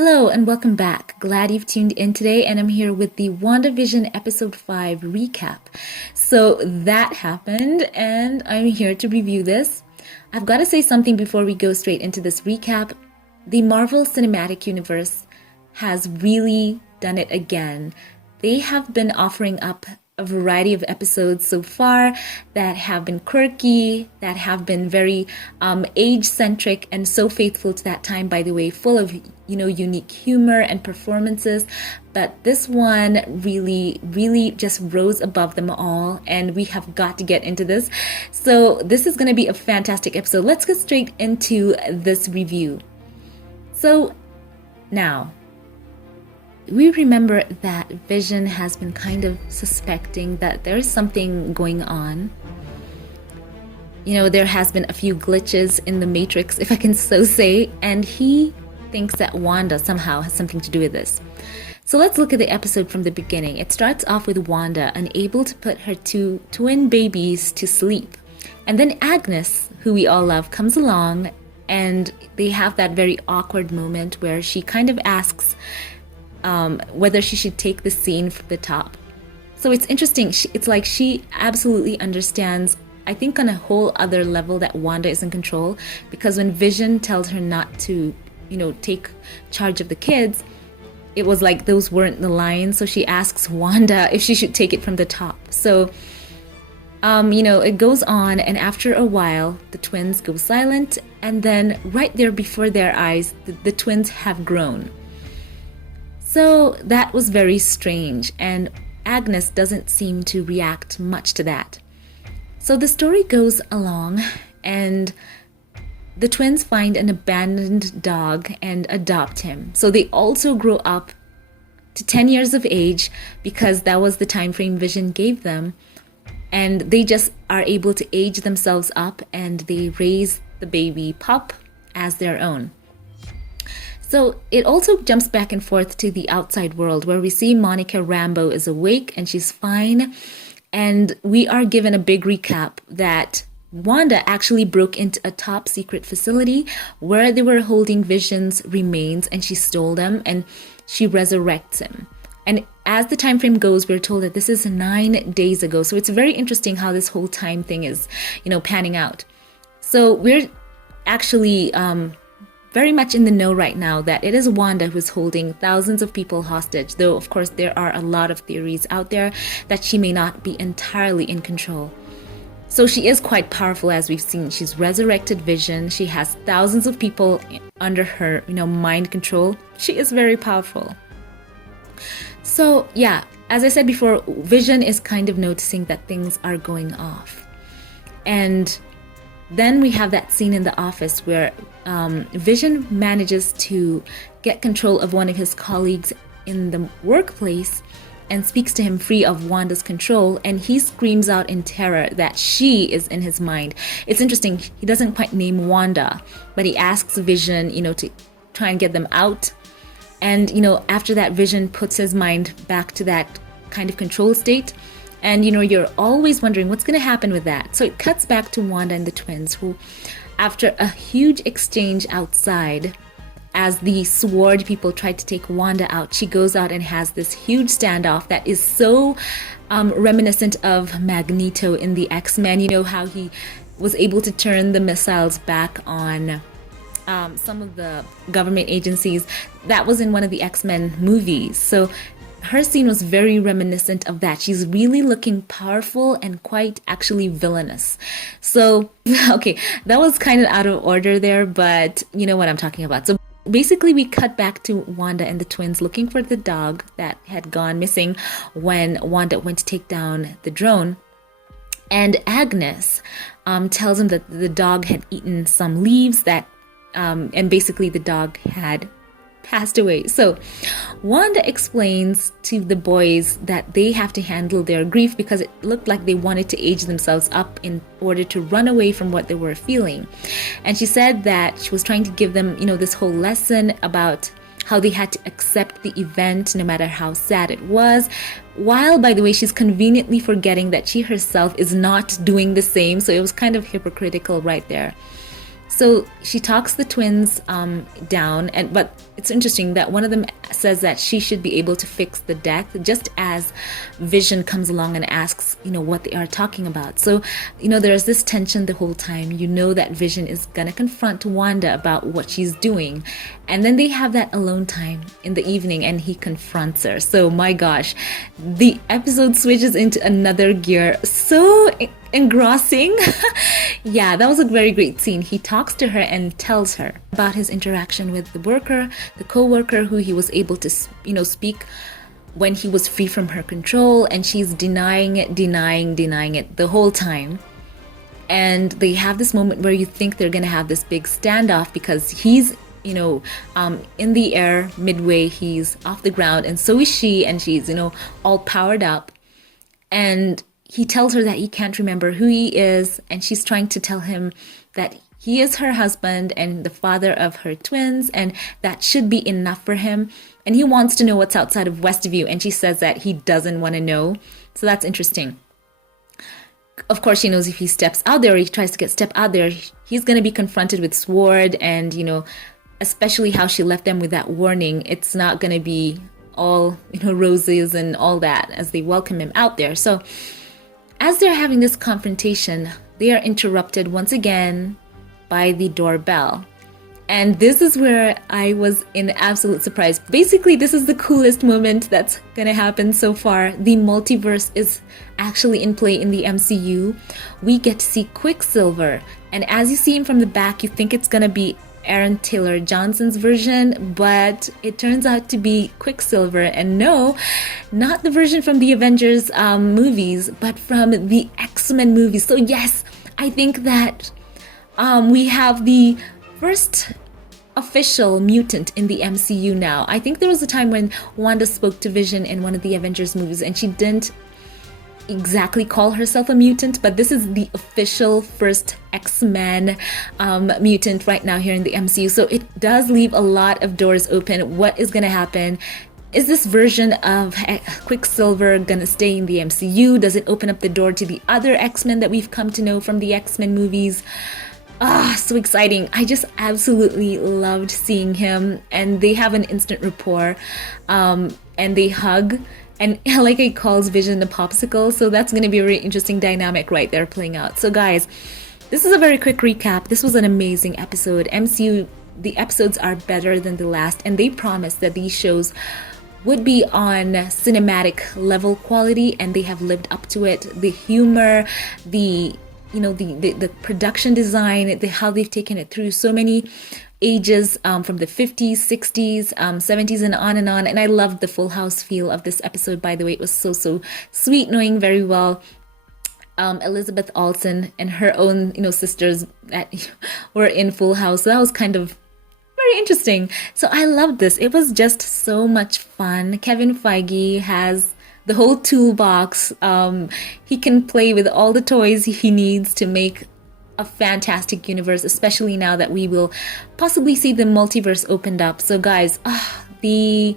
Hello and welcome back. Glad you've tuned in today, and I'm here with the WandaVision episode 5 recap. So that happened, and I'm here to review this. I've got to say something before we go straight into this recap. The Marvel Cinematic Universe has really done it again. They have been offering up a variety of episodes so far that have been quirky, that have been very age-centric and so faithful to that time, by the way, full of, unique humor and performances. But this one really just rose above them all, and we have got to get into this. So this is going to be a fantastic episode. Let's get straight into this review. So now, we remember that Vision has been kind of suspecting that there's something going on. There has been a few glitches in the Matrix, if I can so say, and he thinks that Wanda somehow has something to do with this. So let's look at the episode from the beginning. It starts off with Wanda unable to put her two twin babies to sleep. And then Agnes, who we all love, comes along, and they have that very awkward moment where she kind of asks whether she should take the scene from the top. So it's interesting. It's like she absolutely understands, I think on a whole other level, that Wanda is in control, because when Vision tells her not to, take charge of the kids, it was like those weren't the lines. So she asks Wanda if she should take it from the top. So, it goes on, and after a while, the twins go silent, and then right there before their eyes, the twins have grown. So that was very strange, and Agnes doesn't seem to react much to that. So the story goes along, and the twins find an abandoned dog and adopt him. So they also grow up to 10 years of age, because that was the time frame Vision gave them, and they just are able to age themselves up, and they raise the baby pup as their own. So it also jumps back and forth to the outside world, where we see Monica Rambeau is awake and she's fine. And we are given a big recap that Wanda actually broke into a top secret facility where they were holding Vision's remains, and she stole them and she resurrects him. And as the time frame goes, we're told that this is 9 days ago. So it's very interesting how this whole time thing is, panning out. So we're actually very much in the know right now that it is Wanda who's holding thousands of people hostage, though of course there are a lot of theories out there that she may not be entirely in control. So she is quite powerful, as we've seen. She's resurrected Vision. She has thousands of people under her, mind control. She is very powerful. So yeah, as I said before, Vision is kind of noticing that things are going off. And then we have that scene in the office where Vision manages to get control of one of his colleagues in the workplace and speaks to him free of Wanda's control, and he screams out in terror that she is in his mind. It's interesting, he doesn't quite name Wanda, but he asks Vision, to try and get them out. And, after that, Vision puts his mind back to that kind of control state. And, you're always wondering what's going to happen with that. So it cuts back to Wanda and the twins, who, after a huge exchange outside, as the Sword people tried to take Wanda out, she goes out and has this huge standoff that is so reminiscent of Magneto in the X-Men. How he was able to turn the missiles back on some of the government agencies. That was in one of the X-Men movies. So her scene was very reminiscent of that. She's really looking powerful and quite actually villainous. So, okay, that was kind of out of order there, but you know what I'm talking about. So basically, we cut back to Wanda and the twins looking for the dog that had gone missing when Wanda went to take down the drone. And Agnes tells him that the dog had eaten some leaves and basically the dog had passed away. So Wanda explains to the boys that they have to handle their grief because it looked like they wanted to age themselves up in order to run away from what they were feeling. And she said that she was trying to give them, this whole lesson about how they had to accept the event no matter how sad it was, while, by the way, she's conveniently forgetting that she herself is not doing the same. So it was kind of hypocritical right there. So she talks the twins down, but it's interesting that one of them says that she should be able to fix the death, just as Vision comes along and asks, what they are talking about. So, there's this tension the whole time. That Vision is gonna confront Wanda about what she's doing, and then they have that alone time in the evening, and he confronts her. So, my gosh, the episode switches into another gear. So engrossing. Yeah, that was a very great scene. He talks to her and tells her about his interaction with the co-worker who he was able to, speak when he was free from her control, and she's denying it the whole time. And they have this moment where you think they're gonna have this big standoff, because he's in the air midway, he's off the ground, and so is she, and she's all powered up, and he tells her that he can't remember who he is, and she's trying to tell him that he is her husband and the father of her twins, and that should be enough for him. And he wants to know what's outside of Westview, and she says that he doesn't want to know. So that's interesting. Of course, she knows if he steps out there, or he tries to step out there, he's going to be confronted with Sword, and, especially how she left them with that warning. It's not going to be all, roses and all that as they welcome him out there. So as they're having this confrontation, they are interrupted once again by the doorbell. And this is where I was in absolute surprise. Basically, this is the coolest moment that's gonna happen so far. The multiverse is actually in play in the MCU. We get to see Quicksilver. And as you see him from the back, you think it's gonna be Aaron Taylor Johnson's version, but it turns out to be Quicksilver. And no, not the version from the Avengers movies, but from the X-Men movies. So yes, I think that we have the first official mutant in the MCU now. I think there was a time when Wanda spoke to Vision in one of the Avengers movies, and she didn't exactly call herself a mutant, but this is the official first X-Men mutant right now here in the MCU. So it does leave a lot of doors open. What is going to happen? Is this version of Quicksilver going to stay in the MCU? Does it open up the door to the other X-Men that we've come to know from the X-Men movies? So exciting. I just absolutely loved seeing him, and they have an instant rapport, and they hug. And like he calls Vision a popsicle, so that's going to be a really interesting dynamic right there playing out. So guys, this is a very quick recap. This was an amazing episode. MCU, the episodes are better than the last, and they promised that these shows would be on cinematic level quality, and they have lived up to it. The humor, the production design, how they've taken it through so many ages, from the 50s, 60s, 70s, and on and on. And I loved the Full House feel of this episode, by the way. It was so sweet, knowing very well Elizabeth Olsen and her own sisters that were in Full House. So that was kind of very interesting. So I loved this. It was just so much fun. Kevin Feige has the whole toolbox. He can play with all the toys he needs to make a fantastic universe, especially now that we will possibly see the multiverse opened up. So guys, the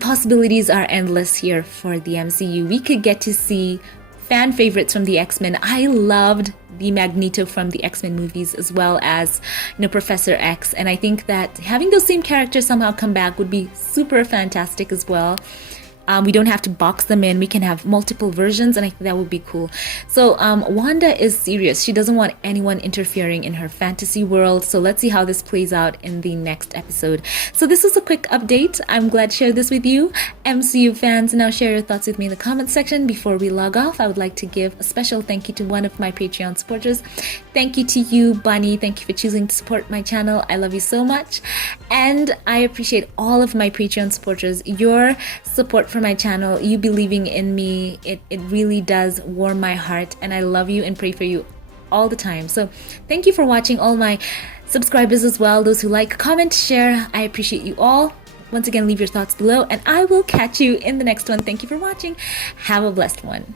possibilities are endless here for the MCU. We could get to see fan favorites from the X-Men. I loved the Magneto from the X-Men movies, as well as Professor X, and I think that having those same characters somehow come back would be super fantastic as well. We don't have to box them in. We can have multiple versions, and I think that would be cool. So Wanda is serious. She doesn't want anyone interfering in her fantasy world. So let's see how this plays out in the next episode. So this was a quick update. I'm glad to share this with you. MCU fans, now share your thoughts with me in the comment section. Before we log off, I would like to give a special thank you to one of my Patreon supporters. Thank you to you, Bunny. Thank you for choosing to support my channel. I love you so much. And I appreciate all of my Patreon supporters. Your support for my channel, you believing in me, it really does warm my heart, and I love you and pray for you all the time. So thank you for watching. All my subscribers as well, those who like, comment, share, I appreciate you all. Once again, leave your thoughts below, and I will catch you in the next one. Thank you for watching. Have a blessed one.